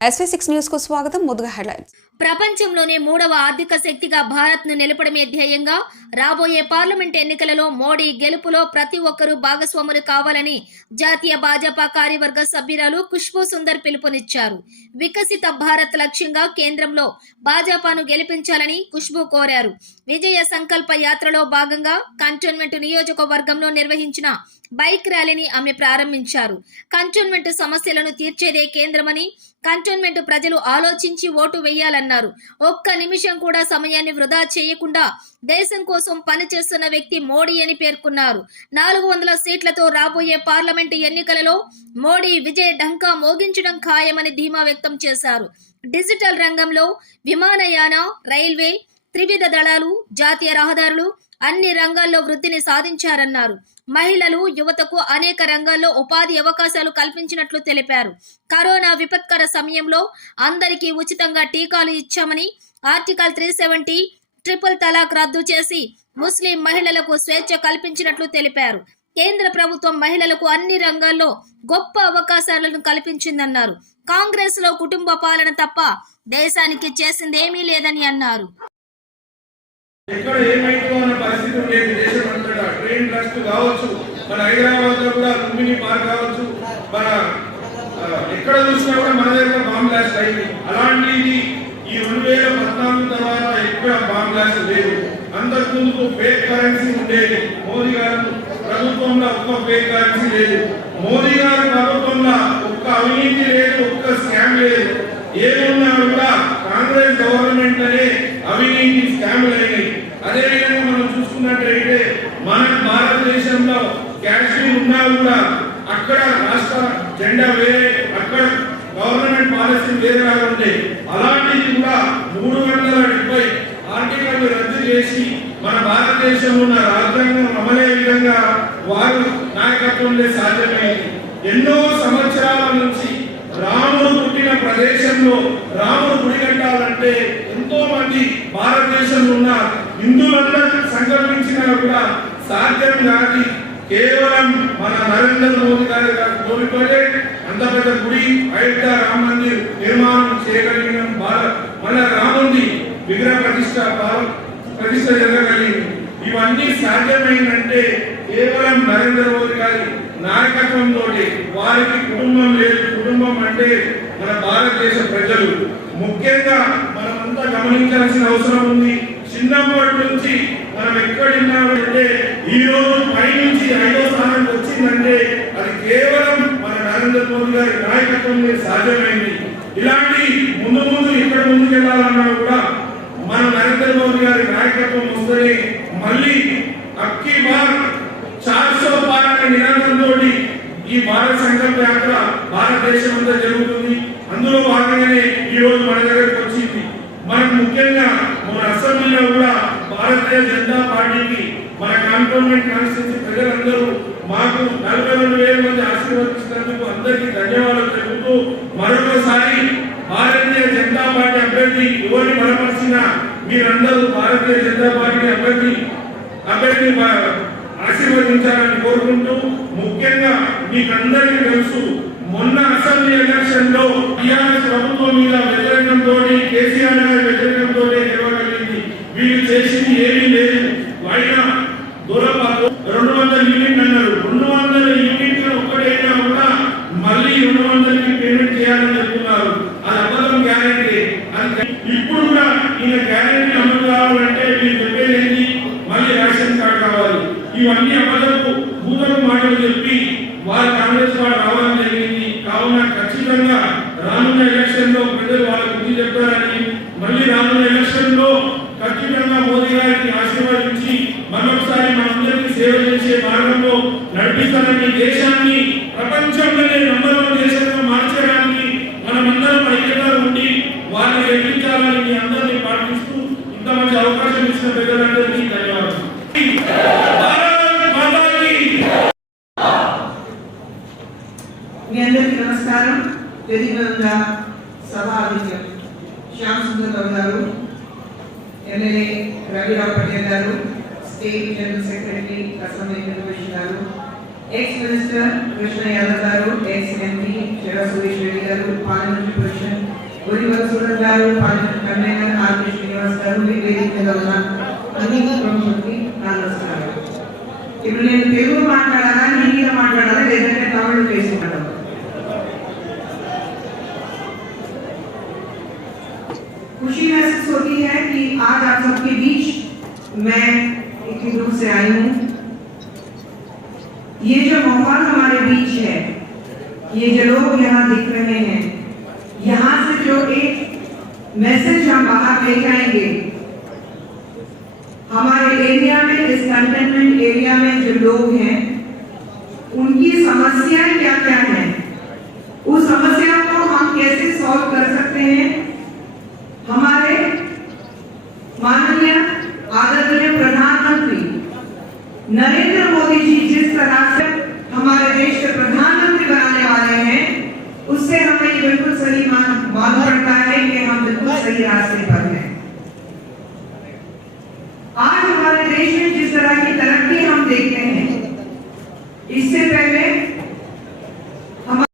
SV6 news కు స్వాగతం. ముందుగా హెడ్లైన్స్. ప్రపంచంలోనే మూడవ ఆర్థిక శక్తిగా భారత్ ను నిలపడమే ధ్యేయంగా రాబోయే పార్లమెంట్ ఎన్నికలలో మోడీ గెలుపులో ప్రతి ఒక్కరూ భాగస్వాములు కావాలని జాతీయ భాజపా కార్యవర్గ సభ్యురాలు ఖుష్బూ సుందర్ పిలుపునిచ్చారు. వికసిత భారత్ లక్ష్యంగా కేంద్రంలో భాజపాను గెలిపించాలని ఖుష్బూ కోరారు. విజయ సంకల్ప యాత్రలో భాగంగా కంటోన్మెంట్ నియోజకవర్గంలో నిర్వహించిన బైక్ ర్యాలీని ఆమె ప్రారంభించారు. కంటోన్మెంట్ సమస్యలను తీర్చేదే కేంద్రమని, కంటోన్మెంట్ ప్రజలు ఆలోచించి ఓటు వేయాలన్నారు. ఒక్క నిమిషం కూడా సమయాన్ని వృధా చేయకుండా దేశం కోసం పనిచేస్తున్న వ్యక్తి మోడీ అని పేర్కొన్నారు. 400 సీట్లతో రాబోయే పార్లమెంటు ఎన్నికలలో మోడీ విజయ ఢంకా మోగించడం ఖాయమని ధీమా వ్యక్తం చేశారు. డిజిటల్ రంగంలో విమానయాన, రైల్వే, త్రివిధ దళాలు, జాతీయ రహదారులు అన్ని రంగాల్లో వృద్ధిని సాధించారన్నారు. మహిళలు, యువతకు అనేక రంగాల్లో ఉపాధి అవకాశాలు కల్పించినట్లు తెలిపారు. కరోనా విపత్కర సమయంలో అందరికీ ఉచితంగా టీకాలు ఇచ్చామని, ఆర్టికల్ 370 ట్రిపుల్ తలాక్ రద్దు చేసి ముస్లిం మహిళలకు స్వేచ్ఛ కల్పించినట్లు తెలిపారు. కేంద్ర ప్రభుత్వం మహిళలకు అన్ని రంగాల్లో గొప్ప అవకాశాలను కల్పించిందన్నారు. కాంగ్రెస్ లో కుటుంబ పాలన తప్ప దేశానికి చేసిందేమీ లేదని అన్నారు. ఎక్కడ ఏమైందో అన్న పరిస్థితి ఉండేది. దేశం అంతటా ట్రైన్ ట్రస్ట్ కావచ్చు, మన హైదరాబాద్ లో కూడా లుంబిని పార్క్ కావచ్చు, మన ఎక్కడ చూసినా కూడా మన దగ్గర బాంబ్ బ్లాస్ట్ అయింది. అలాంటిది ఈ 2014 తర్వాత ఎక్కడ బాంబ్ బ్లాస్ట్ లేదు. అంతకుముందు ఫేక్ కరెన్సీ ఉండేది. మోదీ గారు ప్రభుత్వంలో ఒక్క ఫేక్ కరెన్సీ లేదు. మోదీ గారు ప్రభుత్వంలో ఒక్క అవినీతి లేదు, ఒక్క స్కామ్ లేదు. ఏమున్నా కూడా కాంగ్రెస్ గవర్నమెంట్ అనే అవినీతి స్కామ్లు అయినాయి. అదేవిధంగా మనం చూసుకున్నట్లయితే మన భారతదేశంలో కాశ్మీర్ ఉన్నా కూడా అక్కడ రాష్ట్ర జెండా వేరే, అక్కడ గవర్నమెంట్ పాలసీ వేరేలాగా ఉంటాయి. అలాంటిది కూడా 370 ఆర్టికల్ రద్దు చేసి మన భారతదేశంలో ఉన్న రాజ్యాంగం అమలయ్యే విధంగా వారు నాయకత్వంలో సాధ్యమైంది. ఎన్నో సంవత్సరాల నుంచి రాముడు పుట్టిన ప్రదేశంలో రాముడు గుడి కట్టాలంటే ఎంతో మంది భారతదేశంలో ఉన్న హిందువులందరూ సంకల్పించినా కూడా సాధ్యం కాదు. కేవలం మన నరేంద్ర మోదీ గారి కోరికలే అంత పెద్ద గుడి, అయోధ్య రామ మందిర్ నిర్మాణం చేయగలిగిన మన రాముడి విగ్రహ ప్రతిష్ట జరగగలిగింది. ఇవన్నీ సాధ్యమైందంటే కేవలం నరేంద్ర మోదీ గారి నాయకత్వంతో. వారికి కుటుంబం లేదు. కుటుంబం అంటే మన భారతదేశ ప్రజలు. ముఖ్యంగా మనమంతా గమనించాల్సిన అవసరం ఉంది. చిన్నప్పటి నుంచి మనం ఎక్కడున్నామంటే ఈ రోజు పై నుంచి 5వ స్థానానికి వచ్చిందంటే అది కేవలం మన నరేంద్ర మోదీ గారి నాయకత్వంలో సాధ్యమైంది. ఇలాంటి ముందు ఇక్కడ ముందుకెళ్లాలన్నా కూడా మన నరేంద్ర మోదీ గారి నాయకత్వం వస్తేనే మళ్ళీ అక్కి బార్ 400 పార్ అనే నినాదంతో ఈ భారత సంకల్ప యాత్ర భారతదేశం అంతా జరుగుతుంది. అందులో భాగంగానే ఈ రోజు మన దగ్గరకు వచ్చింది. మనకు ముఖ్యంగా మన అసెంబ్లీలో కూడా భారతీయ జనతా పార్టీకి మన కంటోన్మెంట్ కాన్స్టిట్యూన్సీ ప్రజలందరూ మాకు 42,000 మంది ఆశీర్వదించినందుకు అందరికీ ధన్యవాదాలు తెలుపుతూ మరొకసారి భారతీయ జనతా పార్టీ అభ్యర్థి ఎవరిని బలపరిచినా మీరందరూ భారతీయ జనతా పార్టీ అభ్యర్థిని ఆశీర్వదించాలని కోరుకుంటూ, ముఖ్యంగా మీకందరికీ తెలుసు మొన్న అసెంబ్లీ ఎలక్షన్ లో టీఆర్ఎస్ ప్రభుత్వం మీద వ్యతిరేకంతో, కేసీఆర్ గారి వ్యతిరేకంతో గెలవగలిగింది. వీళ్ళు చేసింది ఏమీ లేదు. ఆయన దూరపాటు 200 యూనిట్ అన్నారు. 200 యూనిట్లు ఒక్కడైనా కూడా మళ్ళీ 200కి పేమెంట్ చేయాలని చెప్తున్నారు. అది అబద్ధం గ్యారెంటీ. ఇప్పుడు కూడా ఈయన గ్యారెంటీ అమలు కావాలంటే మీరు చెప్పేది మళ్ళీ రేషన్ కార్డు కావాలి. ఇవన్నీ అమలుకు భూతకు మాటలు చెప్పి వారు కాంగ్రెస్ వారు రావడం జరిగింది. కావున ఖచ్చితంగా రానున్న ఎలక్షన్ లో ప్రజలు వాళ్ళకు బుద్ధి చెప్తారని, మళ్ళీ రానున్న ఎలక్షన్ లో ఖచ్చితంగా మోదీ గారికి ఆశీర్వదించి మరొకసారి మనందరికీ సేవ చేసే మార్గంలో నడిపిస్తారని, దేశాన్ని ప్రపంచంలోనే నంబర్ 1 దేశంగా మార్చడానికి మనమందరం ఐక్యతగా ఉండి వారిని గెలిపించాలని మీ అందరినీ పాటిస్తూ ఇంత మంచి అవకాశం ఇచ్చిన ప్రజలందరికీ ధన్యవాదాలు. మీ అందరికీ నమస్కారం. వేదిక సభా అధ్యక్షులు శ్యామ్ సుందర్ రావు గారు, ఎమ్మెల్యే రవిరావు పటేల్ గారు, స్టేట్ జనరల్ సెక్రటరీ కసమయ్య వెంకటేష్ గారు, ఎక్స్ మినిస్టర్ కృష్ణ యాదవ్ గారు, ఎక్స్ ఎంపీ శివ సురేష్ రెడ్డి గారు, పార్లమెంటరీ పొజిషన్ వరివత్సల గారు, కన్వీనర్ ఆర్కే శ్రీనివాస్ గారు, వేదిక మీద ఉన్న అన్ని ప్రముఖులకి నా నమస్కారం. ఇప్పుడు నేను తెలుగు మాట్లాడాలా, హిందీలో మాట్లాడాలా, లేదంటే తమిళ చేసి మాట్లాడాలా? खुशी महसूस होती है कि आज आप सबके बीच मैं इतनी दूर से आई हूँ. ये जो माहौल हमारे बीच है, ये जो लोग यहाँ दिख रहे हैं, यहाँ से जो एक मैसेज हम बाहर ले जाएंगे, हमारे एरिया में, इस कंटेनमेंट एरिया में जो लोग हैं, उनकी समस्याएं क्या क्या हैं, उस समस्या को हम कैसे सॉल्व कर सकते हैं. हमारे माननीय आदरणीय प्रधानमंत्री नरेंद्र मोदी जी जिस तरह से हमारे देश के प्रधानमंत्री बनाने वाले हैं, उससे हमें ये बिल्कुल सही मालूम पड़ता है कि हम बिल्कुल सही रास्ते पर हैं. आज हमारे देश में जिस तरह की तरक्की हम देखते हैं, इससे